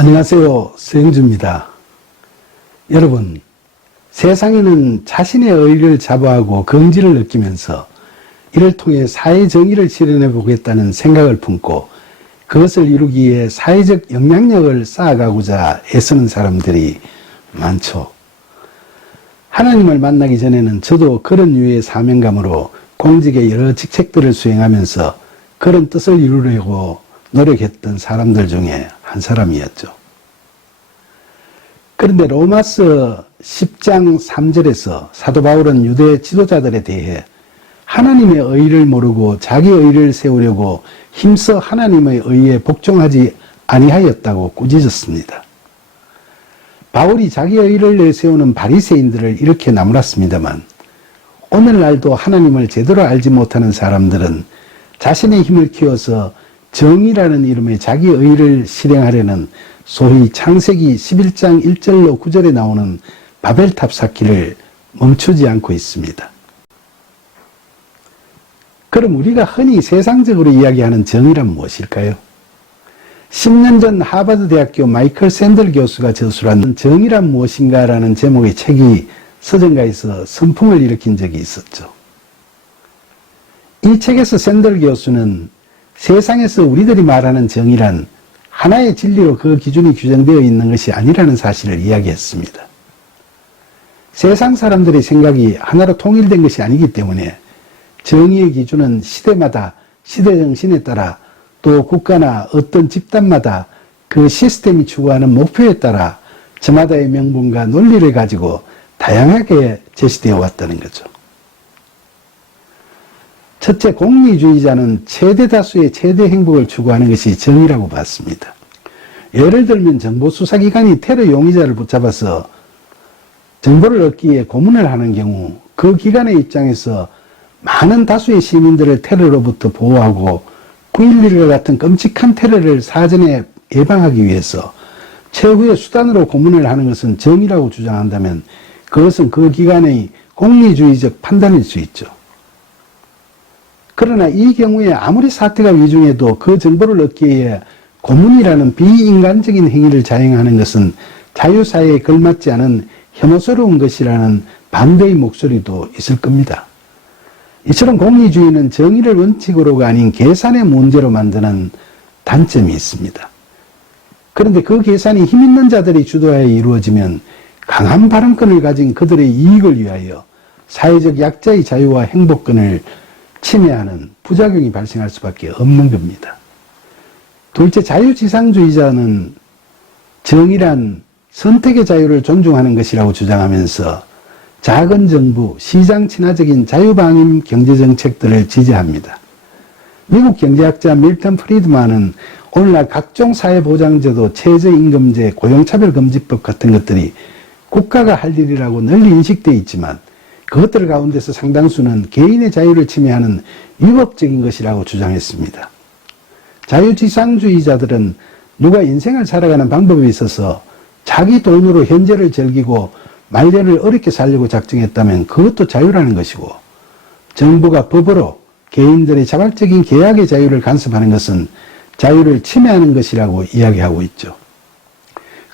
안녕하세요. 서영주입니다. 여러분, 세상에는 자신의 의의를 자부하고 긍지를 느끼면서 이를 통해 사회정의를 실현해 보겠다는 생각을 품고 그것을 이루기 위해 사회적 영향력을 쌓아가고자 애쓰는 사람들이 많죠. 하나님을 만나기 전에는 저도 그런 유의 사명감으로 공직의 여러 직책들을 수행하면서 그런 뜻을 이루려고 노력했던 사람들 중에 한 사람이었죠. 그런데 로마서 10장 3절에서 사도 바울은 유대 지도자들에 대해 하나님의 의의를 모르고 자기 의의를 세우려고 힘써 하나님의 의의에 복종하지 아니하였다고 꾸짖었습니다. 바울이 자기 의의를 내세우는 바리새인들을 이렇게 나무랐습니다만 오늘날도 하나님을 제대로 알지 못하는 사람들은 자신의 힘을 키워서 정의라는 이름의 자기 의의를 실행하려는 소위 창세기 11장 1절로 9절에 나오는 바벨탑 쌓기를 멈추지 않고 있습니다. 그럼 우리가 흔히 세상적으로 이야기하는 정의란 무엇일까요? 10년 전 하버드 대학교 마이클 샌들 교수가 저술한 정의란 무엇인가라는 제목의 책이 서점가에서 선풍을 일으킨 적이 있었죠. 이 책에서 샌들 교수는 세상에서 우리들이 말하는 정의란 하나의 진리로 그 기준이 규정되어 있는 것이 아니라는 사실을 이야기했습니다. 세상 사람들의 생각이 하나로 통일된 것이 아니기 때문에 정의의 기준은 시대마다 시대 정신에 따라 또 국가나 어떤 집단마다 그 시스템이 추구하는 목표에 따라 저마다의 명분과 논리를 가지고 다양하게 제시되어 왔다는 거죠. 첫째, 공리주의자는 최대 다수의 최대 행복을 추구하는 것이 정의라고 봤습니다. 예를 들면 정보 수사기관이 테러 용의자를 붙잡아서 정보를 얻기 위해 고문을 하는 경우 그 기관의 입장에서 많은 다수의 시민들을 테러로부터 보호하고 9.11과 같은 끔찍한 테러를 사전에 예방하기 위해서 최후의 수단으로 고문을 하는 것은 정의라고 주장한다면 그것은 그 기관의 공리주의적 판단일 수 있죠. 그러나 이 경우에 아무리 사태가 위중해도 그 정보를 얻기 위해 고문이라는 비인간적인 행위를 자행하는 것은 자유사회에 걸맞지 않은 혐오스러운 것이라는 반대의 목소리도 있을 겁니다. 이처럼 공리주의는 정의를 원칙으로가 아닌 계산의 문제로 만드는 단점이 있습니다. 그런데 그 계산이 힘있는 자들이 주도하여 이루어지면 강한 발언권을 가진 그들의 이익을 위하여 사회적 약자의 자유와 행복권을 침해하는 부작용이 발생할 수밖에 없는 겁니다. 둘째, 자유지상주의자는 정의란 선택의 자유를 존중하는 것이라고 주장하면서 작은 정부, 시장 친화적인 자유방임 경제정책들을 지지합니다. 미국 경제학자 밀턴 프리드만은 오늘날 각종 사회보장제도, 최저임금제, 고용차별금지법 같은 것들이 국가가 할 일이라고 널리 인식되어 있지만 그것들 가운데서 상당수는 개인의 자유를 침해하는 위법적인 것이라고 주장했습니다. 자유지상주의자들은 누가 인생을 살아가는 방법에 있어서 자기 돈으로 현재를 즐기고 말년을 어렵게 살려고 작정했다면 그것도 자유라는 것이고 정부가 법으로 개인들의 자발적인 계약의 자유를 간섭하는 것은 자유를 침해하는 것이라고 이야기하고 있죠.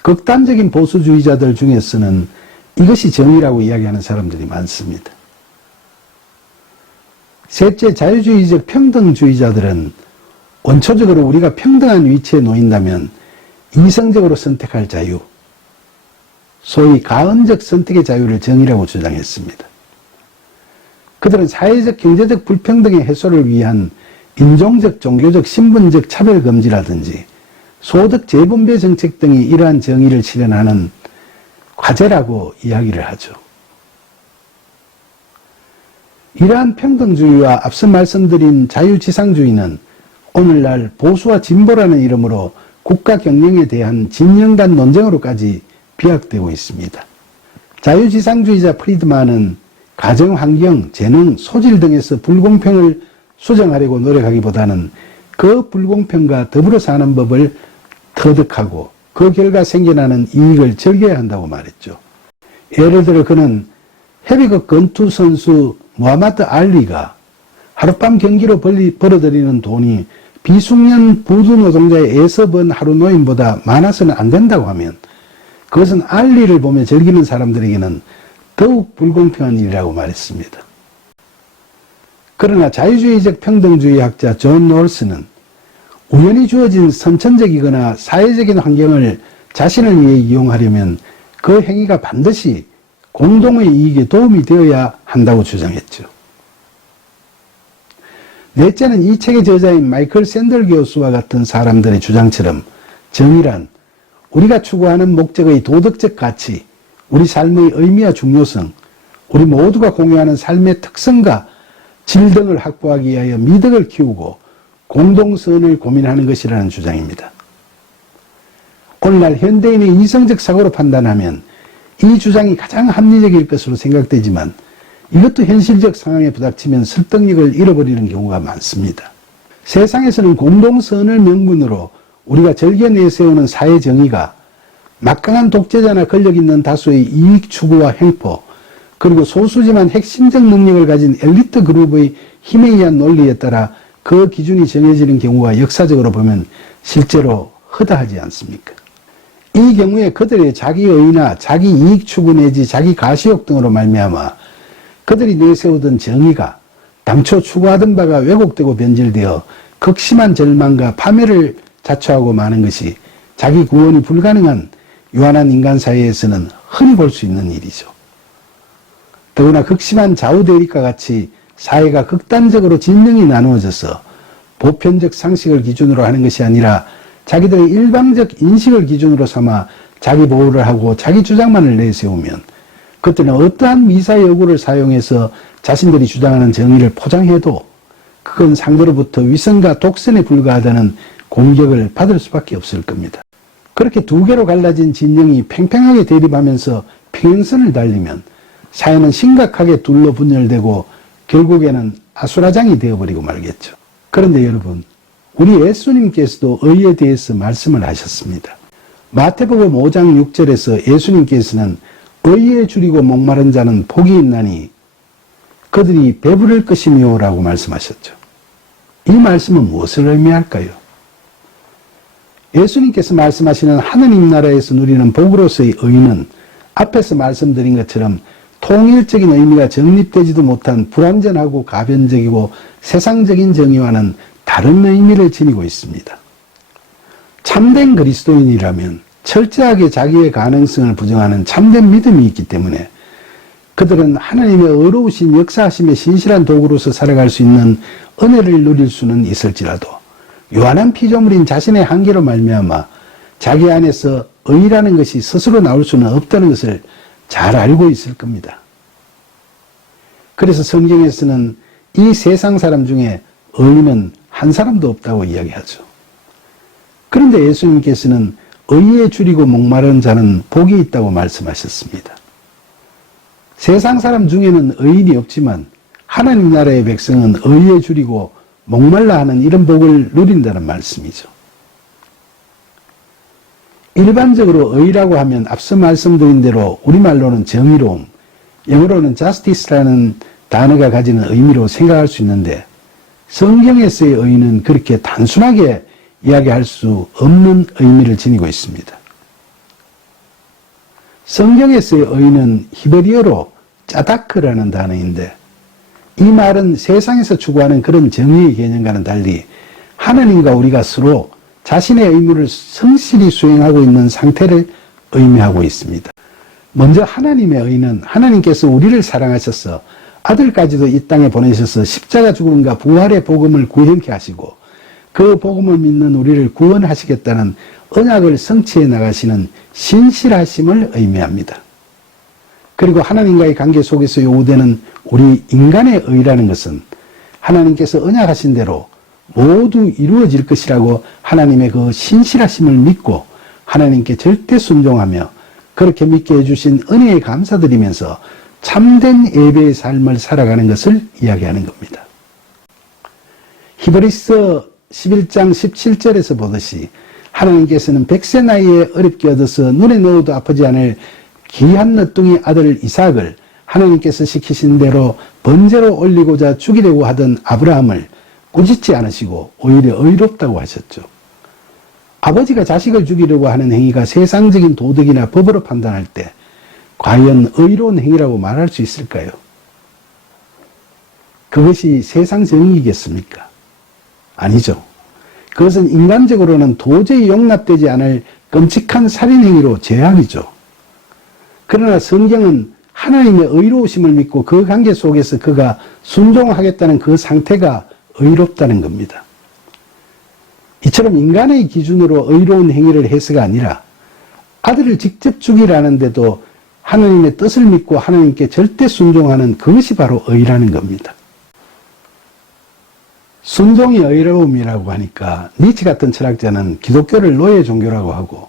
극단적인 보수주의자들 중에서는 이것이 정의라고 이야기하는 사람들이 많습니다. 셋째, 자유주의적 평등주의자들은 원초적으로 우리가 평등한 위치에 놓인다면 이성적으로 선택할 자유, 소위 가언적 선택의 자유를 정의라고 주장했습니다. 그들은 사회적, 경제적 불평등의 해소를 위한 인종적, 종교적, 신분적 차별금지라든지 소득 재분배 정책 등이 이러한 정의를 실현하는 과제라고 이야기를 하죠. 이러한 평등주의와 앞서 말씀드린 자유지상주의는 오늘날 보수와 진보라는 이름으로 국가 경영에 대한 진영간 논쟁으로까지 비약되고 있습니다. 자유지상주의자 프리드만은 가정, 환경, 재능, 소질 등에서 불공평을 수정하려고 노력하기보다는 그 불공평과 더불어 사는 법을 터득하고 그 결과 생겨나는 이익을 즐겨야 한다고 말했죠. 예를 들어 그는 헤비급 권투 선수 무하마드 알리가 하룻밤 경기로 벌어들이는 돈이 비숙련 부두 노동자의 애서번 하루 노임보다 많아서는 안 된다고 하면 그것은 알리를 보며 즐기는 사람들에게는 더욱 불공평한 일이라고 말했습니다. 그러나 자유주의적 평등주의 학자 존 롤스는 우연히 주어진 선천적이거나 사회적인 환경을 자신을 위해 이용하려면 그 행위가 반드시 공동의 이익에 도움이 되어야 한다고 주장했죠. 넷째는 이 책의 저자인 마이클 샌들 교수와 같은 사람들의 주장처럼 정의란 우리가 추구하는 목적의 도덕적 가치, 우리 삶의 의미와 중요성, 우리 모두가 공유하는 삶의 특성과 질 등을 확보하기 위하여 미덕을 키우고 공동선을 고민하는 것이라는 주장입니다. 오늘날 현대인의 이성적 사고로 판단하면 이 주장이 가장 합리적일 것으로 생각되지만 이것도 현실적 상황에 부닥치면 설득력을 잃어버리는 경우가 많습니다. 세상에서는 공동선을 명분으로 우리가 즐겨 내세우는 사회 정의가 막강한 독재자나 권력 있는 다수의 이익 추구와 횡포, 그리고 소수지만 핵심적 능력을 가진 엘리트 그룹의 힘에 의한 논리에 따라 그 기준이 정해지는 경우가 역사적으로 보면 실제로 허다하지 않습니까? 이 경우에 그들의 자기의나 자기 이익 추구 내지 자기 가시욕 등으로 말미암아 그들이 내세우던 정의가 당초 추구하던 바가 왜곡되고 변질되어 극심한 절망과 파멸을 자초하고 마는 것이 자기 구원이 불가능한 유한한 인간 사회에서는 흔히 볼 수 있는 일이죠. 더구나 극심한 좌우대립과 같이 사회가 극단적으로 진영이 나누어져서 보편적 상식을 기준으로 하는 것이 아니라 자기들의 일방적 인식을 기준으로 삼아 자기 보호를 하고 자기 주장만을 내세우면 그때는 어떠한 미사여구를 사용해서 자신들이 주장하는 정의를 포장해도 그건 상대로부터 위선과 독선에 불과하다는 공격을 받을 수밖에 없을 겁니다. 그렇게 두 개로 갈라진 진영이 팽팽하게 대립하면서 평행선을 달리면 사회는 심각하게 둘로 분열되고 결국에는 아수라장이 되어버리고 말겠죠. 그런데 여러분, 우리 예수님께서도 의에 대해서 말씀을 하셨습니다. 마태복음 5장 6절에서 예수님께서는 의에 줄이고 목마른 자는 복이 있나니 그들이 배부를 것이며 라고 말씀하셨죠. 이 말씀은 무엇을 의미할까요? 예수님께서 말씀하시는 하느님 나라에서 누리는 복으로서의 의는 앞에서 말씀드린 것처럼 통일적인 의미가 정립되지도 못한 불완전하고 가변적이고 세상적인 정의와는 다른 의미를 지니고 있습니다. 참된 그리스도인이라면 철저하게 자기의 가능성을 부정하는 참된 믿음이 있기 때문에 그들은 하나님의 어려우신 역사하심의 신실한 도구로서 살아갈 수 있는 은혜를 누릴 수는 있을지라도 요한한 피조물인 자신의 한계로 말미암아 자기 안에서 의라는 것이 스스로 나올 수는 없다는 것을 잘 알고 있을 겁니다. 그래서 성경에서는 이 세상 사람 중에 의인은 한 사람도 없다고 이야기하죠. 그런데 예수님께서는 의에 줄이고 목마른 자는 복이 있다고 말씀하셨습니다. 세상 사람 중에는 의인이 없지만 하나님 나라의 백성은 의에 줄이고 목말라 하는 이런 복을 누린다는 말씀이죠. 일반적으로 의라고 하면 앞서 말씀드린 대로 우리말로는 정의로움, 영어로는 justice라는 단어가 가지는 의미로 생각할 수 있는데 성경에서의 의는 그렇게 단순하게 이야기할 수 없는 의미를 지니고 있습니다. 성경에서의 의는 히브리어로 짜다크라는 단어인데 이 말은 세상에서 추구하는 그런 정의의 개념과는 달리 하나님과 우리가 서로 자신의 의무를 성실히 수행하고 있는 상태를 의미하고 있습니다. 먼저 하나님의 의는 하나님께서 우리를 사랑하셔서 아들까지도 이 땅에 보내셔서 십자가 죽음과 부활의 복음을 구현케 하시고 그 복음을 믿는 우리를 구원하시겠다는 언약을 성취해 나가시는 신실하심을 의미합니다. 그리고 하나님과의 관계 속에서 요구되는 우리 인간의 의라는 것은 하나님께서 언약하신 대로 모두 이루어질 것이라고 하나님의 그 신실하심을 믿고 하나님께 절대 순종하며 그렇게 믿게 해주신 은혜에 감사드리면서 참된 예배의 삶을 살아가는 것을 이야기하는 겁니다. 히브리서 11장 17절에서 보듯이 하나님께서는 100세 나이에 어렵게 얻어서 눈에 넣어도 아프지 않을 귀한 너뚱이 아들 이삭을 하나님께서 시키신 대로 번제로 올리고자 죽이려고 하던 아브라함을 꾸짖지 않으시고 오히려 의롭다고 하셨죠. 아버지가 자식을 죽이려고 하는 행위가 세상적인 도덕이나 법으로 판단할 때 과연 의로운 행위라고 말할 수 있을까요? 그것이 세상 정의이겠습니까? 아니죠. 그것은 인간적으로는 도저히 용납되지 않을 끔찍한 살인행위로 죄악이죠. 그러나 성경은 하나님의 의로우심을 믿고 그 관계 속에서 그가 순종하겠다는 그 상태가 의롭다는 겁니다. 이처럼 인간의 기준으로 의로운 행위를 해서가 아니라 아들을 직접 죽이라는데도 하나님의 뜻을 믿고 하나님께 절대 순종하는 그것이 바로 의라는 겁니다. 순종이 의로움이라고 하니까 니체 같은 철학자는 기독교를 노예 종교라고 하고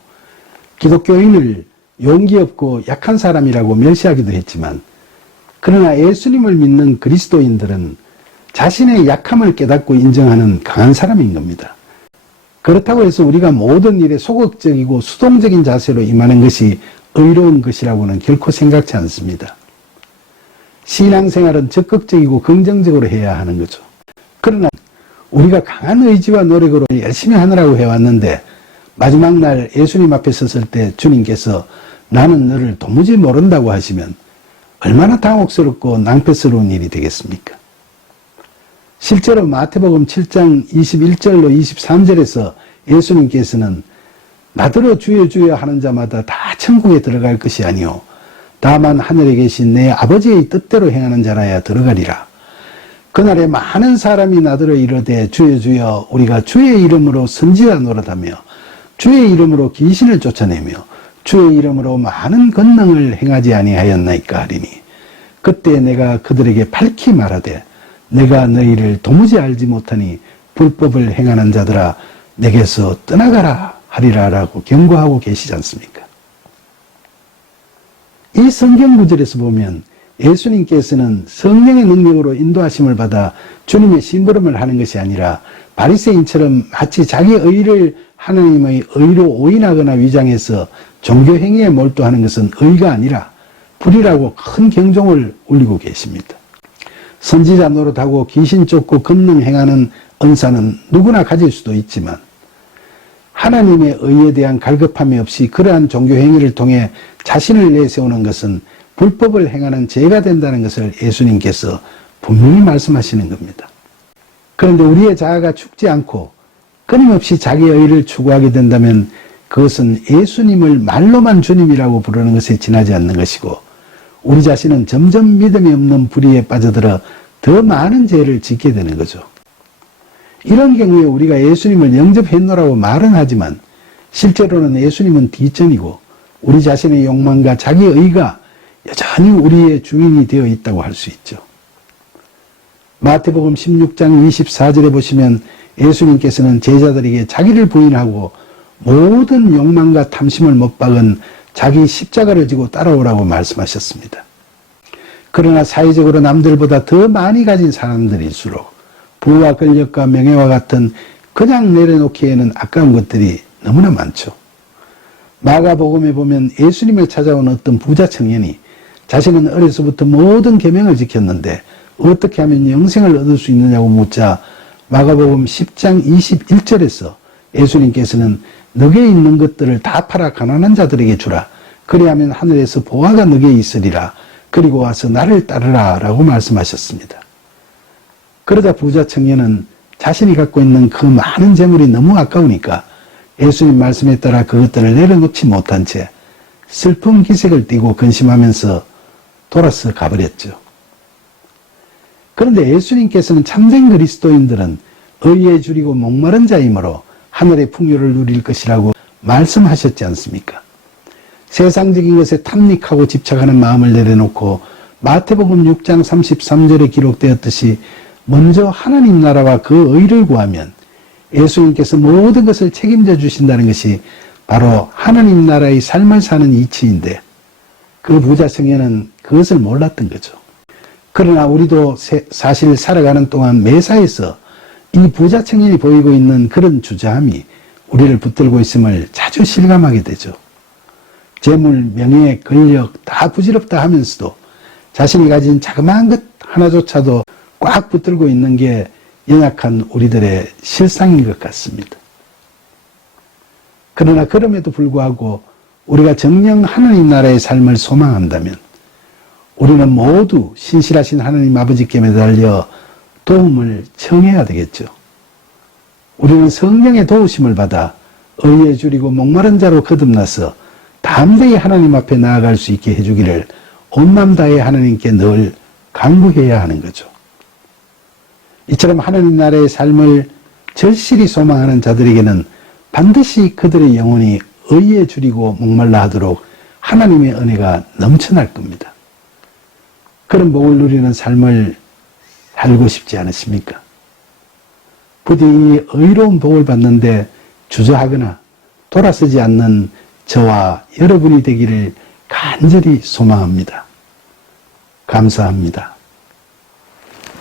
기독교인을 용기 없고 약한 사람이라고 멸시하기도 했지만, 그러나 예수님을 믿는 그리스도인들은 자신의 약함을 깨닫고 인정하는 강한 사람인 겁니다. 그렇다고 해서 우리가 모든 일에 소극적이고 수동적인 자세로 임하는 것이 의로운 것이라고는 결코 생각지 않습니다. 신앙생활은 적극적이고 긍정적으로 해야 하는 거죠. 그러나 우리가 강한 의지와 노력으로 열심히 하느라고 해왔는데 마지막 날 예수님 앞에 섰을 때 주님께서 나는 너를 도무지 모른다고 하시면 얼마나 당혹스럽고 낭패스러운 일이 되겠습니까? 실제로 마태복음 7장 21절로 23절에서 예수님께서는 나더러 주여 주여 하는 자마다 다 천국에 들어갈 것이 아니오 다만 하늘에 계신 내 아버지의 뜻대로 행하는 자라야 들어가리라. 그날에 많은 사람이 나더러 이르되 주여 주여 우리가 주의 이름으로 선지자 노릇하며 주의 이름으로 귀신을 쫓아내며 주의 이름으로 많은 권능을 행하지 아니하였나이까 하리니 그때 내가 그들에게 밝히 말하되 내가 너희를 도무지 알지 못하니 불법을 행하는 자들아 내게서 떠나가라 하리라라고 경고하고 계시지 않습니까? 이 성경 구절에서 보면 예수님께서는 성령의 능력으로 인도하심을 받아 주님의 심부름을 하는 것이 아니라 바리새인처럼 마치 자기 의를 하나님의 의로 오인하거나 위장해서 종교 행위에 몰두하는 것은 의가 아니라 불이라고 큰 경종을 울리고 계십니다. 선지자 노릇하고 귀신 쫓고 권능 행하는 은사는 누구나 가질 수도 있지만 하나님의 의에 대한 갈급함이 없이 그러한 종교 행위를 통해 자신을 내세우는 것은 불법을 행하는 죄가 된다는 것을 예수님께서 분명히 말씀하시는 겁니다. 그런데 우리의 자아가 죽지 않고 끊임없이 자기의 의를 추구하게 된다면 그것은 예수님을 말로만 주님이라고 부르는 것에 지나지 않는 것이고 우리 자신은 점점 믿음이 없는 불의에 빠져들어 더 많은 죄를 짓게 되는 거죠. 이런 경우에 우리가 예수님을 영접했노라고 말은 하지만 실제로는 예수님은 뒷전이고 우리 자신의 욕망과 자기의 의가 여전히 우리의 주인이 되어 있다고 할 수 있죠. 마태복음 16장 24절에 보시면 예수님께서는 제자들에게 자기를 부인하고 모든 욕망과 탐심을 못 박은 자기 십자가를 지고 따라오라고 말씀하셨습니다. 그러나 사회적으로 남들보다 더 많이 가진 사람들일수록 부와 권력과 명예와 같은 그냥 내려놓기에는 아까운 것들이 너무나 많죠. 마가복음에 보면 예수님을 찾아온 어떤 부자 청년이 자신은 어려서부터 모든 계명을 지켰는데 어떻게 하면 영생을 얻을 수 있느냐고 묻자 마가복음 10장 21절에서 예수님께서는 너게 있는 것들을 다 팔아 가난한 자들에게 주라. 그리하면 하늘에서 보화가 너게 있으리라. 그리고 와서 나를 따르라 라고 말씀하셨습니다. 그러자 부자 청년은 자신이 갖고 있는 그 많은 재물이 너무 아까우니까 예수님 말씀에 따라 그것들을 내려놓지 못한 채 슬픈 기색을 띠고 근심하면서 돌아서 가버렸죠. 그런데 예수님께서는 참된 그리스도인들은 의에 줄이고 목마른 자이므로 하늘의 풍요를 누릴 것이라고 말씀하셨지 않습니까? 세상적인 것에 탐닉하고 집착하는 마음을 내려놓고 마태복음 6장 33절에 기록되었듯이 먼저 하나님 나라와 그 의를 구하면 예수님께서 모든 것을 책임져 주신다는 것이 바로 하나님 나라의 삶을 사는 이치인데 그 부자 청년은 그것을 몰랐던 거죠. 그러나 우리도 사실 살아가는 동안 매사에서 이 부자 청년이 보이고 있는 그런 주저함이 우리를 붙들고 있음을 자주 실감하게 되죠. 재물, 명예, 권력 다 부질없다 하면서도 자신이 가진 자그마한 것 하나조차도 꽉 붙들고 있는 게 연약한 우리들의 실상인 것 같습니다. 그러나 그럼에도 불구하고 우리가 정녕 하나님 나라의 삶을 소망한다면 우리는 모두 신실하신 하나님 아버지께 매달려 도움을 청해야 되겠죠. 우리는 성령의 도우심을 받아 의에 줄이고 목마른 자로 거듭나서 담대히 하나님 앞에 나아갈 수 있게 해주기를 온 마음 다해 하나님께 늘 간구해야 하는 거죠. 이처럼 하나님 나라의 삶을 절실히 소망하는 자들에게는 반드시 그들의 영혼이 의에 줄이고 목말라 하도록 하나님의 은혜가 넘쳐날 겁니다. 그런 복을 누리는 삶을 살고 싶지 않으십니까? 부디 이 의로운 복을 받는데 주저하거나 돌아서지 않는 저와 여러분이 되기를 간절히 소망합니다. 감사합니다.